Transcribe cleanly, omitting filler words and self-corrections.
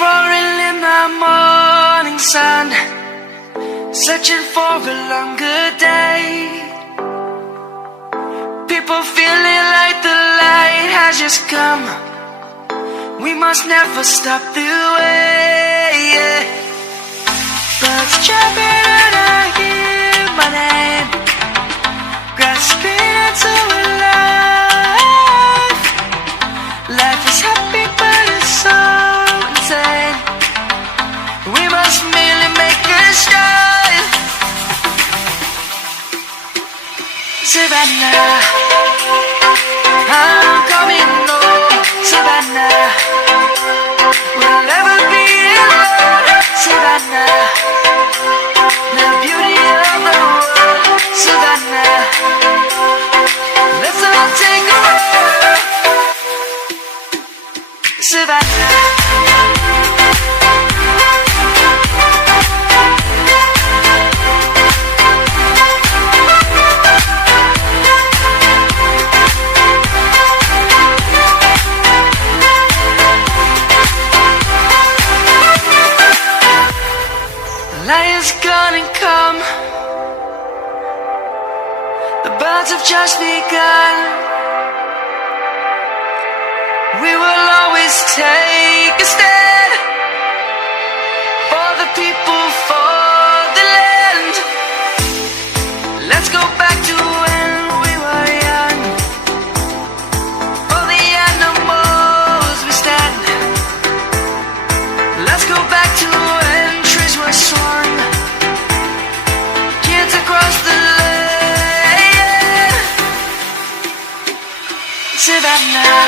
roaring in the morning sun, searching for a longer day. People feeling like the light has just come. We must never stop the way, yeah. Birds jumping and I hear my name, grasping into a life. Life is happy but it's so insane. We must merely make a start. Savannah, I'm coming home. Savannah, we'll never be alone. Savannah, the beauty of the world. Savannah, let's all take a walk. Savannah. Lion's gonna come. The birds have just begun. We will always take a stand for the people, for the land. Let's go back to when we were young. For the animals we stand. Let's go back to when trees were swung. Kids across the land. Savannah,